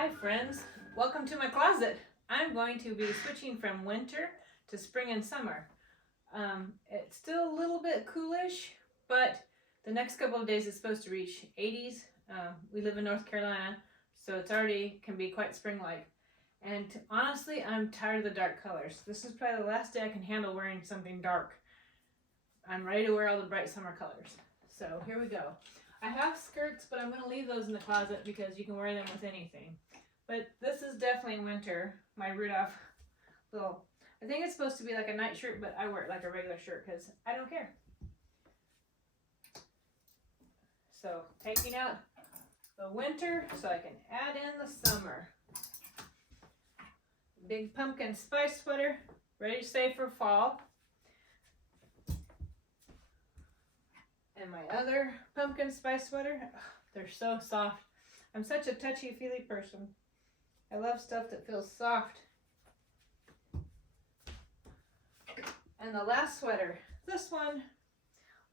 Hi friends, welcome to my closet. I'm going to be switching from winter to spring and summer. It's still a little bit coolish, but the next couple of days it's supposed to reach 80s. We live in North Carolina, so it's already can be quite spring-like. And honestly, I'm tired of the dark colors. This is probably the last day I can handle wearing something dark. I'm ready to wear all the bright summer colors. So here we go. I have skirts, but I'm going to leave those in the closet because you can wear them with anything. But this is definitely winter. My Rudolph little, I think it's supposed to be like a night shirt, but I wear it like a regular shirt because I don't care. So taking out the winter so I can add in the summer. Big pumpkin spice sweater, ready to stay for fall. And my other pumpkin spice sweater, they're so soft. I'm such a touchy-feely person. I love stuff that feels soft. And the last sweater, this one,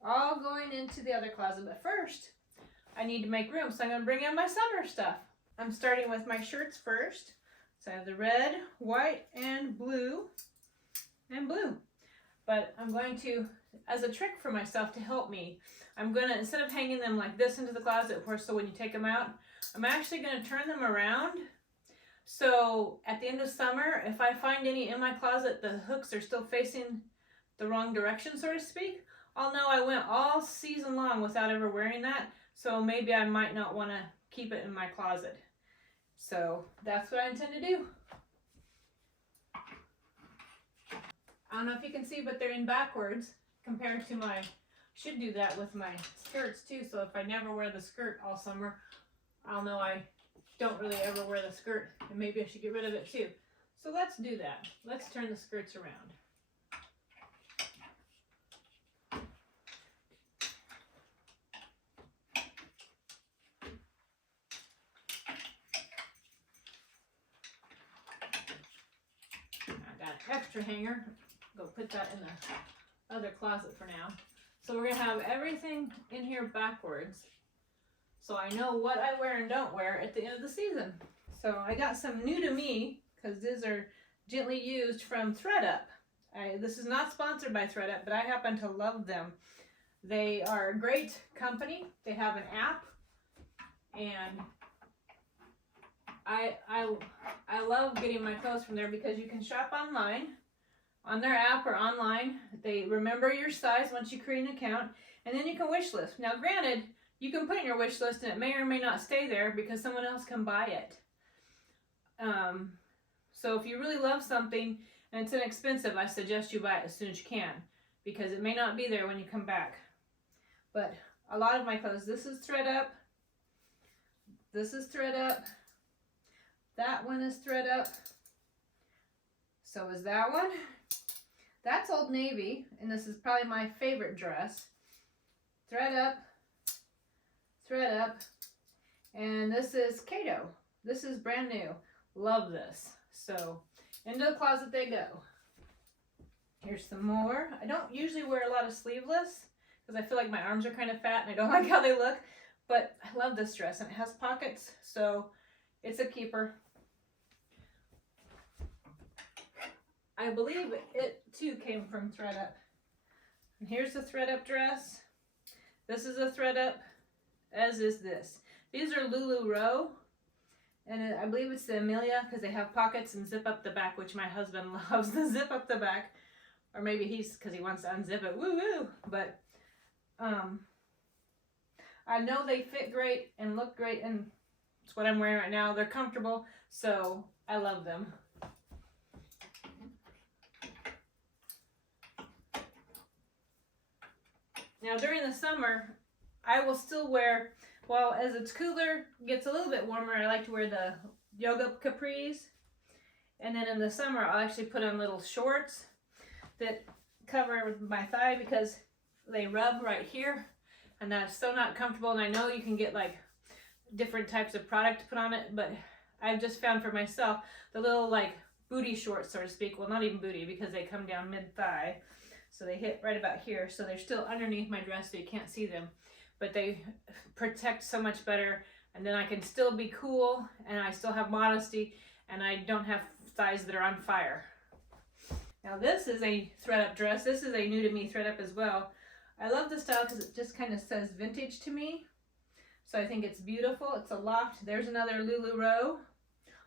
all going into the other closet. But first, I need to make room, so I'm going to bring in my summer stuff. I'm starting with my shirts first. So I have the red, white, and blue. But I'm going to, as a trick for myself to help me, I'm going to, instead of hanging them like this into the closet, so when you take them out, I'm actually going to turn them around. So at the end of summer, if I find any in my closet, the hooks are still facing the wrong direction, so to speak, I'll know I went all season long without ever wearing that. So maybe I might not want to keep it in my closet. So that's what I intend to do. I don't know if you can see, but they're in backwards compared to my, should do that with my skirts too. So if I never wear the skirt all summer, I'll know I don't really ever wear the skirt, and maybe I should get rid of it too. So let's do that. Let's turn the skirts around. I got an extra hanger. Go put that in the other closet for now. So we're gonna have everything in here backwards, so I know what I wear and don't wear at the end of the season. So I got some new to me, because these are gently used from thredUP. This is not sponsored by thredUP, but I happen to love them. They are a great company. They have an app, and I love getting my clothes from there because you can shop online, on their app or online. They remember your size once you create an account, and then you can wish list. Now granted, you can put in your wish list and it may or may not stay there because someone else can buy it. So if you really love something and it's inexpensive, I suggest you buy it as soon as you can, because it may not be there when you come back. But a lot of my clothes, this is thredUP, this is thredUP, that one is thredUP, so is that one. That's Old Navy, and this is probably my favorite dress. thredUP, thredUP, and this is Cato. This is brand new. Love this. So into the closet they go. Here's some more. I don't usually wear a lot of sleeveless because I feel like my arms are kind of fat and I don't like how they look, but I love this dress and it has pockets, so it's a keeper. I believe it too came from thredUP. And here's the thredUP dress. This is a thredUP, as is this. These are LuLaRoe, and I believe it's the Amelia because they have pockets and zip up the back, which my husband loves the zip up the back. Or maybe he's because he wants to unzip it. Woo woo! But I know they fit great and look great, and it's what I'm wearing right now. They're comfortable, so I love them. Now during the summer, I will still wear, well, as it's cooler, gets a little bit warmer, I like to wear the yoga capris. And then in the summer, I'll actually put on little shorts that cover my thigh because they rub right here. And that's so not comfortable. And I know you can get like different types of product to put on it, but I've just found for myself the little like booty shorts, so to speak. Well, not even booty because they come down mid-thigh. So they hit right about here. So they're still underneath my dress so you can't see them. But they protect so much better and then I can still be cool, and I still have modesty, and I don't have thighs that are on fire. Now this is a thread up dress. This is a new to me thread up as well. I love the style because it just kind of says vintage to me. So I think it's beautiful. It's a loft. There's another Lulu row,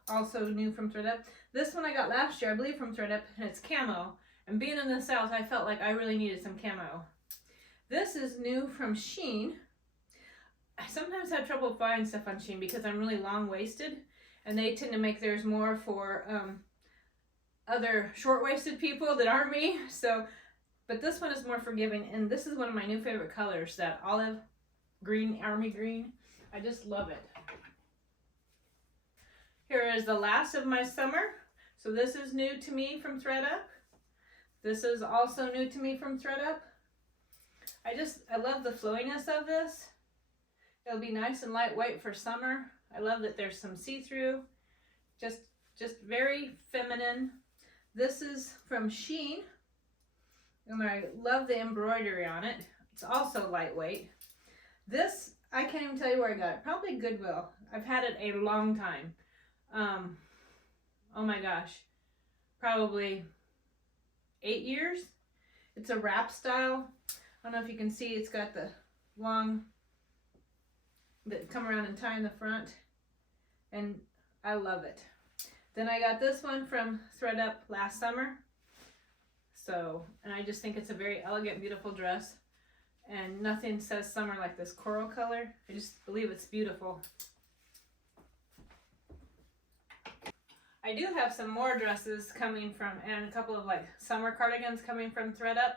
also new from thread up. This one I got last year, I believe, from thread up, and it's camo. And being in the South, I felt like I really needed some camo. This is new from Shein. I sometimes have trouble buying stuff on Shein because I'm really long-waisted, and they tend to make theirs more for other short-waisted people that aren't me. So, but this one is more forgiving, and this is one of my new favorite colors, that olive green, army green. I just love it. Here is the last of my summer. So this is new to me from thread up. This is also new to me from thread up. I love the flowiness of this. It'll be nice and lightweight for summer. I love that there's some see-through. Just very feminine. This is from Shein, and I love the embroidery on it. It's also lightweight. This, I can't even tell you where I got it. Probably Goodwill. I've had it a long time. Oh my gosh. Probably 8 years. It's a wrap style. I don't know if you can see, it's got the long that come around and tie in the front, and I love it. Then I got this one from thread up last summer. So, and I just think it's a very elegant, beautiful dress, and nothing says summer like this coral color. I just believe it's beautiful. I do have some more dresses coming from, and a couple of like summer cardigans coming from thread up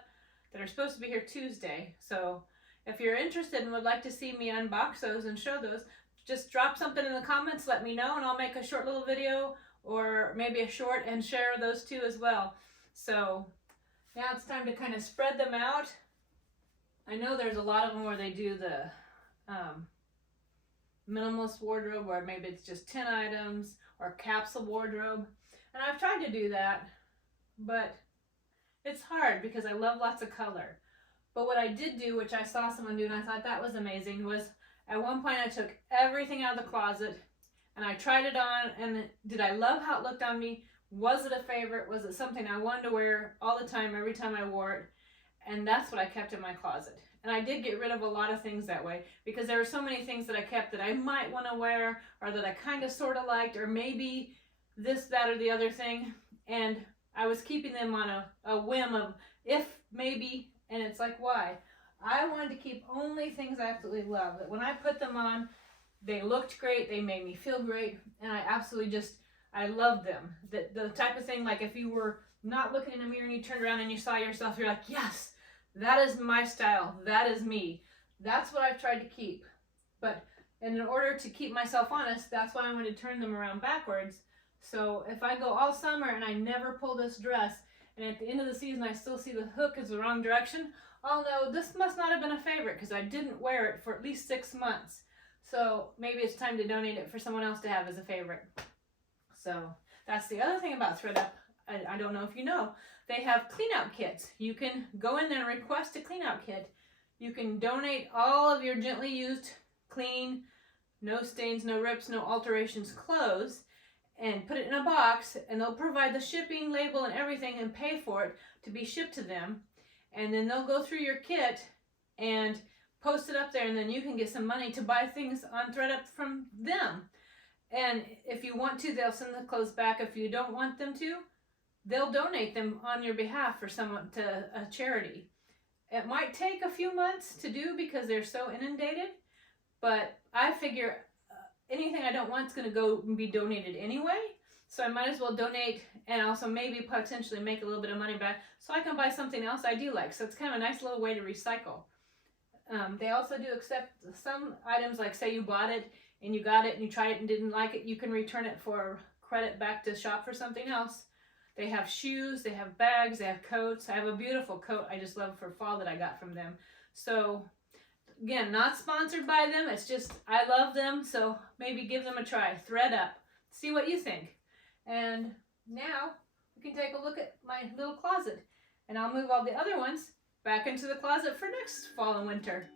that are supposed to be here Tuesday. So if you're interested and would like to see me unbox those and show those, just drop something in the comments, let me know, and I'll make a short little video or maybe a short and share those too as well. So now it's time to kind of spread them out. I know there's a lot of them where they do the minimalist wardrobe, where maybe it's just 10 items, or capsule wardrobe. And I've tried to do that, but it's hard because I love lots of color. But what I did do, which I saw someone do and I thought that was amazing, was at one point I took everything out of the closet and I tried it on, and did I love how it looked on me? Was it a favorite? Was it something I wanted to wear all the time, every time I wore it? And that's what I kept in my closet. And I did get rid of a lot of things that way, because there were so many things that I kept that I might want to wear, or that I kind of sort of liked, or maybe this, that, or the other thing. And I was keeping them on a whim of if, maybe, and it's like, why? I wanted to keep only things I absolutely love, that when I put them on, they looked great, they made me feel great, and I absolutely just, I loved them. The type of thing, like if you were not looking in a mirror and you turned around and you saw yourself, you're like, yes, that is my style, that is me. That's what I've tried to keep. But in order to keep myself honest, that's why I'm going to turn them around backwards. So if I go all summer and I never pull this dress, and at the end of the season I still see the hook is the wrong direction, I'll know this must not have been a favorite because I didn't wear it for at least 6 months. So maybe it's time to donate it for someone else to have as a favorite. So that's the other thing about thread up. I don't know if you know, they have clean out kits. You can go in there and request a clean out kit. You can donate all of your gently used, clean, no stains, no rips, no alterations clothes, and put it in a box, and they'll provide the shipping label and everything and pay for it to be shipped to them. And then they'll go through your kit and post it up there, and then you can get some money to buy things on thread up from them. And if you want to, they'll send the clothes back. If you don't want them to, they'll donate them on your behalf for someone, to a charity. It might take a few months to do because they're so inundated, but I figure anything I don't want is going to go and be donated anyway, so I might as well donate and also maybe potentially make a little bit of money back so I can buy something else I do like. So it's kind of a nice little way to recycle. They also do accept some items, like say you bought it and you got it and you tried it and didn't like it, you can return it for credit back to shop for something else. They have shoes, they have bags, they have coats. I have a beautiful coat I just love for fall that I got from them. So again, not sponsored by them, it's just I love them, so maybe give them a try. Thread up, see what you think. And now we can take a look at my little closet, and I'll move all the other ones back into the closet for next fall and winter.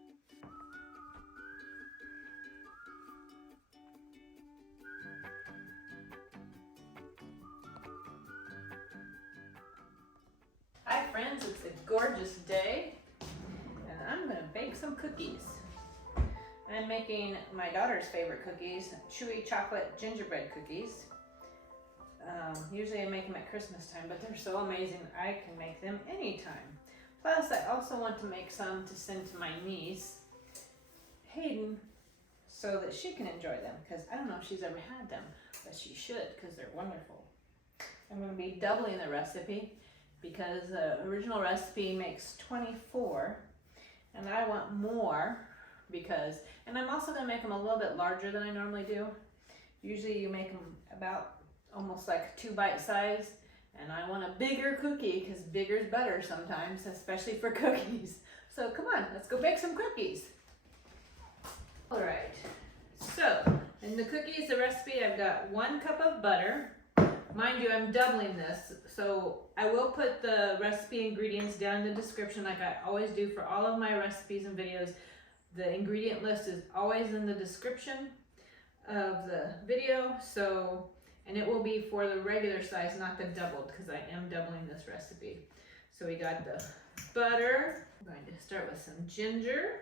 a gorgeous day and I'm gonna bake some cookies. I'm making my daughter's favorite cookies, Chewy chocolate gingerbread cookies. Usually I make them at Christmas time, but they're so amazing I can make them anytime. Plus I also want to make some to send to my niece, Hayden, so that she can enjoy them, because I don't know if she's ever had them, but she should, because they're wonderful. I'm going to be doubling the recipe because the original recipe makes 24 and I want more because, and I'm also going to make them a little bit larger than I normally do. Usually you make them about almost like 2 bite size, and I want a bigger cookie because bigger is better sometimes, especially for cookies. So come on, let's go bake some cookies. All right, so in the cookies, the recipe, I've got 1 cup of butter. Mind you, I'm doubling this, so I will put the recipe ingredients down in the description like I always do for all of my recipes and videos. The ingredient list is always in the description of the video, so, and it will be for the regular size, not the doubled, because I am doubling this recipe. So we got the butter. I'm going to start with some ginger.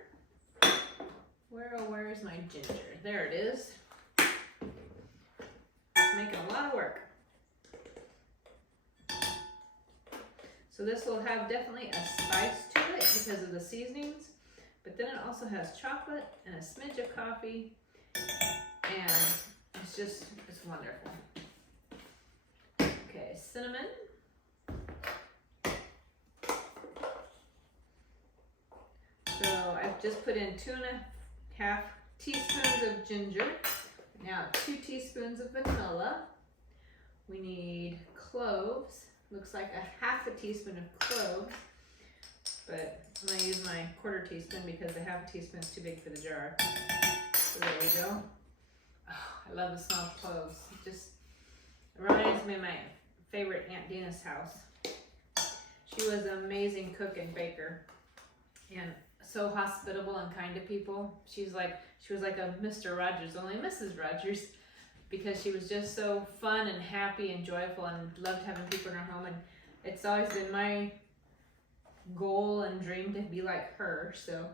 Where is my ginger? There it is. It's making a lot of work. So this will have definitely a spice to it because of the seasonings, but then it also has chocolate and a smidge of coffee, and it's wonderful. Okay, cinnamon. So I've just put in 2.5 teaspoons of ginger. Now 2 teaspoons of vanilla. We need cloves. Looks like a 1/2 teaspoon of cloves, but I'm going to use my 1/4 teaspoon because the 1/2 teaspoon is too big for the jar. So there we go. Oh, I love the smell of cloves. It just reminds me of my favorite Aunt Dina's house. She was an amazing cook and baker and so hospitable and kind to people. She was like a Mr. Rogers, only Mrs. Rogers, because she was just so fun and happy and joyful and loved having people in her home. And it's always been my goal and dream to be like her. So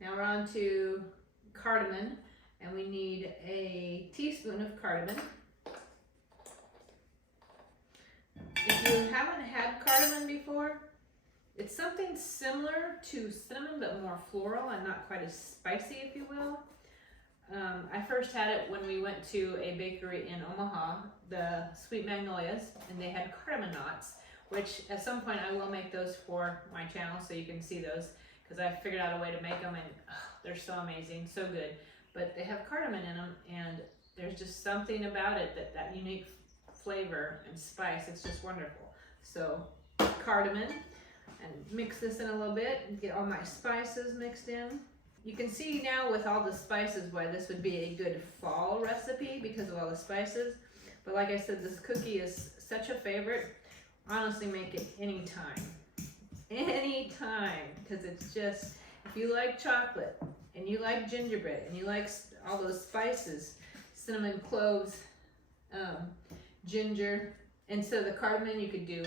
now we're on to cardamom, and we need a teaspoon of cardamom. If you haven't had cardamom before, it's something similar to cinnamon but more floral and not quite as spicy, if you will. I first had it when we went to a bakery in Omaha, the Sweet Magnolias, and they had cardamom knots, which at some point I will make those for my channel so you can see those, because I figured out a way to make them, and they're so amazing, so good. But they have cardamom in them, and there's just something about it, that unique flavor and spice. It's just wonderful. So cardamom, and mix this in a little bit and get all my spices mixed in. You can see now with all the spices why this would be a good fall recipe because of all the spices. But like I said, this cookie is such a favorite. Honestly, make it anytime. Anytime. Because it's just, if you like chocolate and you like gingerbread and you like all those spices, cinnamon, cloves, ginger, instead of the cardamom you could do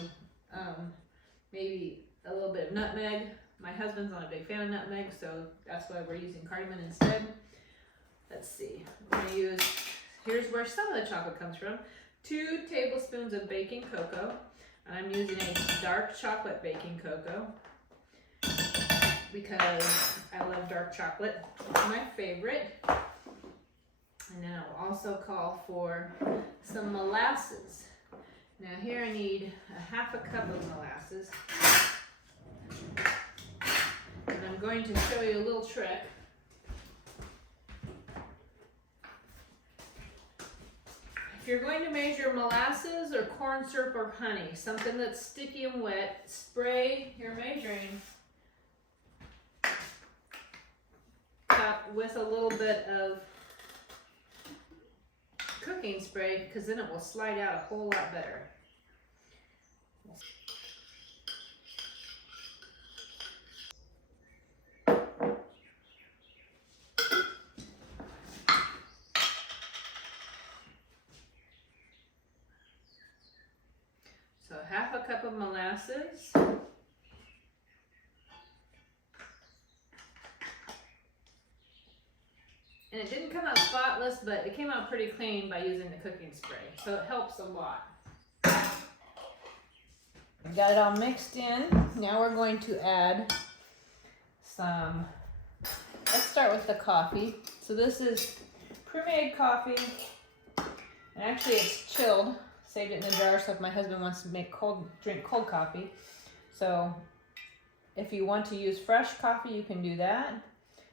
maybe a little bit of nutmeg. My husband's not a big fan of nutmeg, so that's why we're using cardamom instead. Let's see, I'm gonna use, here's where some of the chocolate comes from. 2 tablespoons of baking cocoa, and I'm using a dark chocolate baking cocoa because I love dark chocolate. It's my favorite. And then I'll also call for some molasses. Now here I need a 1/2 cup of molasses. And I'm going to show you a little trick. If you're going to measure molasses or corn syrup or honey, something that's sticky and wet, spray your measuring cup with a little bit of cooking spray, because then it will slide out a whole lot better. So 1/2 cup of molasses, And it didn't come out spotless, but it came out pretty clean by using the cooking spray. So it helps a lot. I've got it all mixed in. Now we're going to add some, let's start with the coffee. So this is pre-made coffee. And actually it's chilled. Saved it in a jar so if my husband wants to drink cold coffee. So if you want to use fresh coffee, you can do that.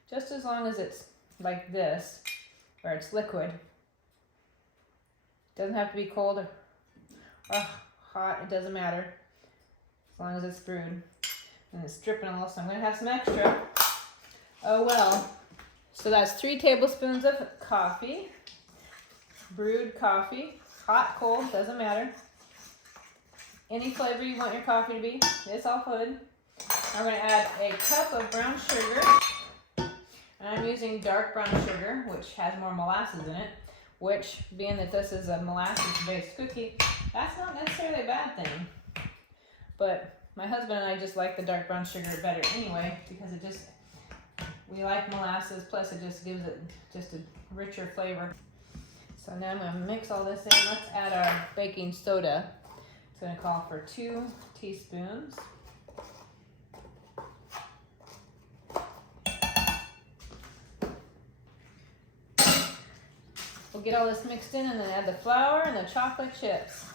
Just as long as it's like this, or it's liquid. Doesn't have to be cold or hot, it doesn't matter. As long as it's brewed. And it's dripping a little, so I'm gonna have some extra. Oh well. So that's 3 tablespoons of coffee. Brewed coffee. Hot, cold, doesn't matter. Any flavor you want your coffee to be, it's all good. I'm gonna add a cup of brown sugar. And I'm using dark brown sugar, which has more molasses in it, which, being that this is a molasses-based cookie, that's not necessarily a bad thing. But my husband and I just like the dark brown sugar better anyway, because it just, we like molasses, plus it just gives it just a richer flavor. So now I'm gonna mix all this in. Let's add our baking soda. It's gonna call for 2 teaspoons. We'll get all this mixed in and then add the flour and the chocolate chips.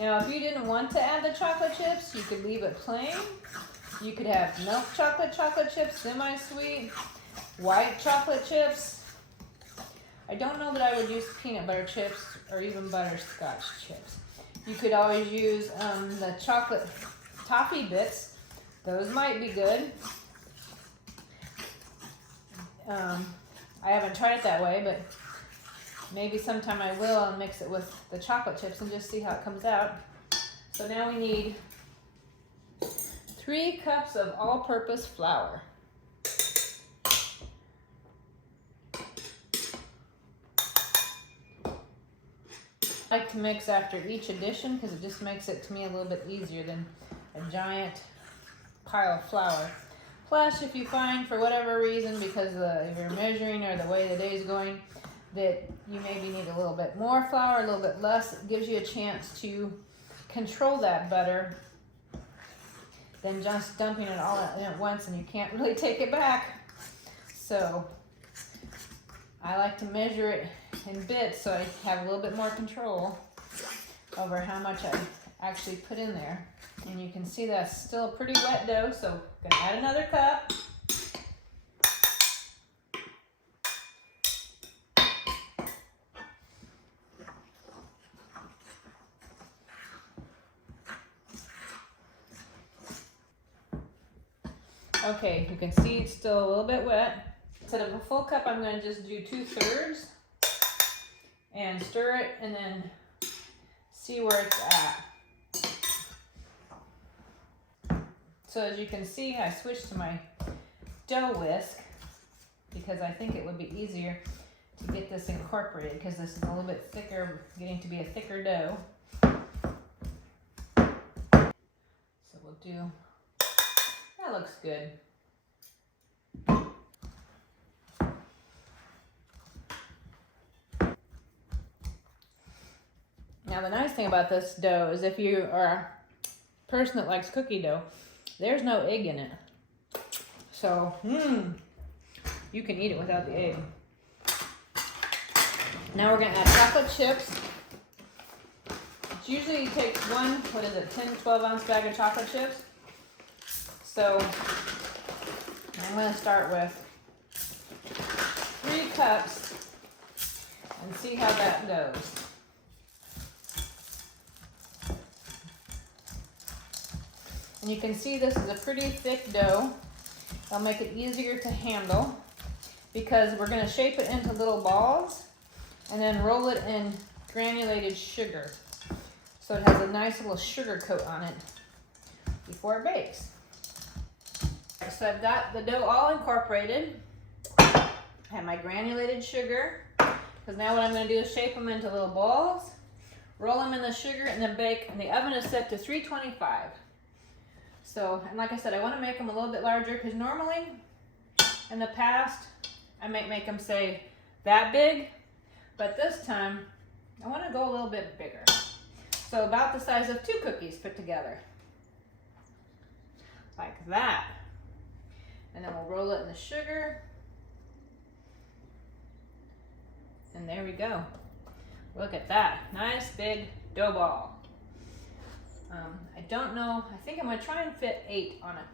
Now, if you didn't want to add the chocolate chips, you could leave it plain. You could have milk chocolate chips, semi-sweet, white chocolate chips. I don't know that I would use peanut butter chips or even butterscotch chips. You could always use the chocolate toffee bits. Those might be good. I haven't tried it that way, but maybe sometime I will and mix it with the chocolate chips and just see how it comes out. So now we need 3 cups of all-purpose flour. I like to mix after each addition because it just makes it to me a little bit easier than a giant pile of flour. Plus, if you find for whatever reason, because of your measuring or the way the day's going, that you maybe need a little bit more flour, a little bit less, it gives you a chance to control that better than just dumping it all in at once and you can't really take it back. So I like to measure it in bits so I have a little bit more control over how much I actually put in there. And you can see that's still a pretty wet dough, so I'm gonna add another cup. Okay, you can see it's still a little bit wet. Instead of a full cup, I'm going to just do 2/3 and stir it and then see where it's at. So as you can see, I switched to my dough whisk because I think it would be easier to get this incorporated because this is a little bit thicker, getting to be a thicker dough. So we'll do, that looks good. Now the nice thing about this dough is if you are a person that likes cookie dough, there's no egg in it. So, you can eat it without the egg. Now we're gonna add chocolate chips. It usually takes 10, 12 ounce bag of chocolate chips. So, I'm gonna start with 3 cups and see how that goes. And you can see this is a pretty thick dough. It'll make it easier to handle because we're gonna shape it into little balls and then roll it in granulated sugar. So it has a nice little sugar coat on it before it bakes. So I've got the dough all incorporated. I have my granulated sugar, because now what I'm gonna do is shape them into little balls, roll them in the sugar, and then bake. And the oven is set to 325. So, and like I said, I want to make them a little bit larger because normally in the past I might make them say that big, but this time I want to go a little bit bigger. So about the size of 2 cookies put together. Like that. And then we'll roll it in the sugar. And there we go. Look at that. Nice big dough ball. I don't know. I think I'm going to try and fit 8 on a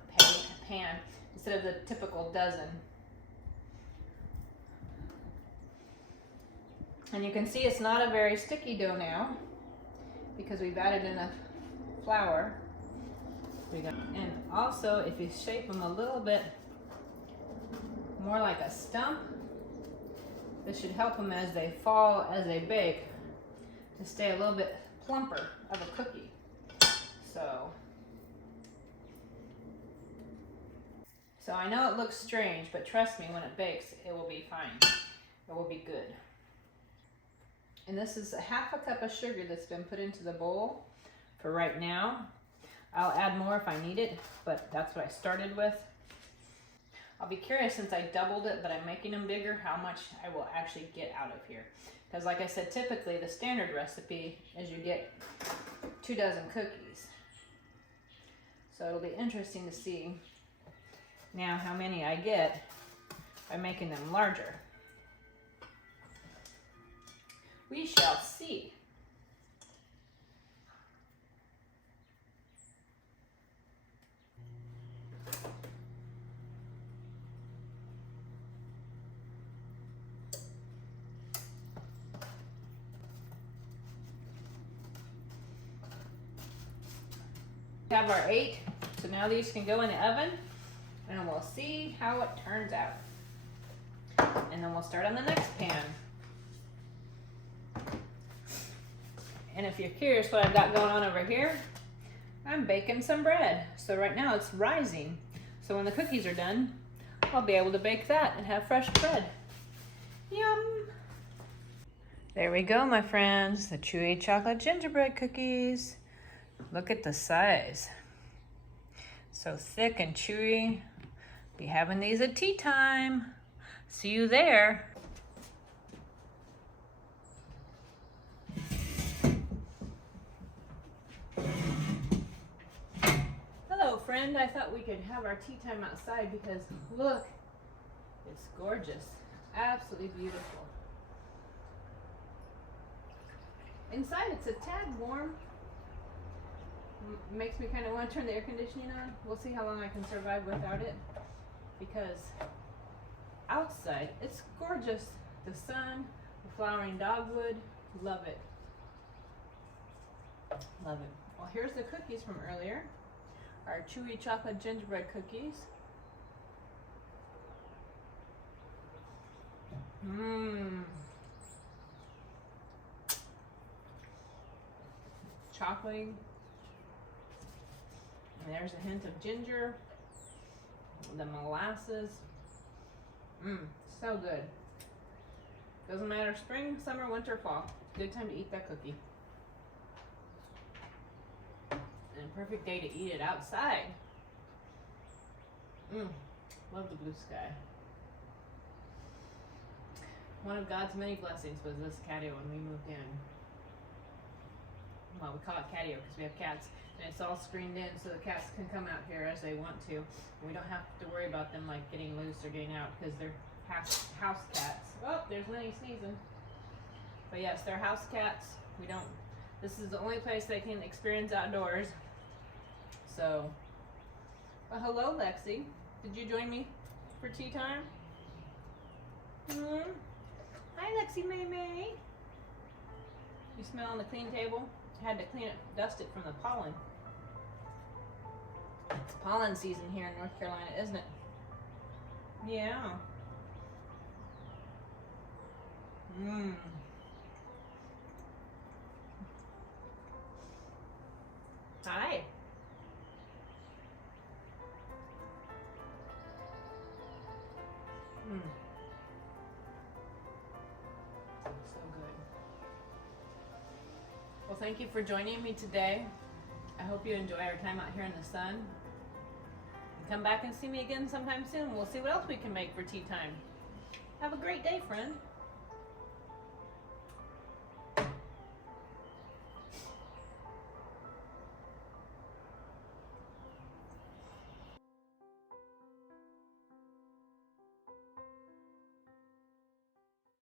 pan instead of the typical dozen. And you can see it's not a very sticky dough now because we've added enough flour. And also, if you shape them a little bit more like a stump, this should help them as they fall, as they bake, to stay a little bit plumper of a cookie. So I know it looks strange, but trust me, when it bakes, it will be fine. It will be good. And this is a half a cup of sugar that's been put into the bowl for right now. I'll add more if I need it, but that's what I started with. I'll be curious, since I doubled it, but I'm making them bigger, how much I will actually get out of here. Because like I said, typically the standard recipe is you get 2 dozen cookies. So it'll be interesting to see now how many I get by making them larger. We shall see. We have our 8, so now these can go in the oven and we'll see how it turns out. And then we'll start on the next pan. And if you're curious what I've got going on over here, I'm baking some bread. So right now it's rising. So when the cookies are done, I'll be able to bake that and have fresh bread. Yum! There we go, my friends, the Chewy chocolate gingerbread cookies. Look at the size. So thick and chewy. Be having these at tea time. See you there. Hello, friend. I thought we could have our tea time outside because look, it's gorgeous. Absolutely beautiful. Inside it's a tad warm. Makes me kind of want to turn the air conditioning on. We'll see how long I can survive without it, because outside it's gorgeous. The sun, the flowering dogwood, love it. Love it. Well, here's the cookies from earlier. Our Chewy chocolate gingerbread cookies. Mmm. Chocolatey. And there's a hint of ginger, the molasses. So good. Doesn't matter spring, summer, winter, fall. Good time to eat that cookie. And a perfect day to eat it outside. Love the blue sky. One of God's many blessings was this catio when we moved in. Well, we call it catio because we have cats. And it's all screened in so the cats can come out here as they want to. And we don't have to worry about them like getting loose or getting out because they're house cats. Oh, there's Lenny sneezing. But yes, they're house cats. This is the only place they can experience outdoors. So, well, hello Lexi. Did you join me for tea time? Hi Lexi May May. You smell on the clean table? Had to clean it, dust it from the pollen. It's pollen season here in North Carolina, isn't it? Yeah. Hi. So good. Well, thank you for joining me today. I hope you enjoy our time out here in the sun. Come back and see me again sometime soon. We'll see what else we can make for tea time. Have a great day, friend.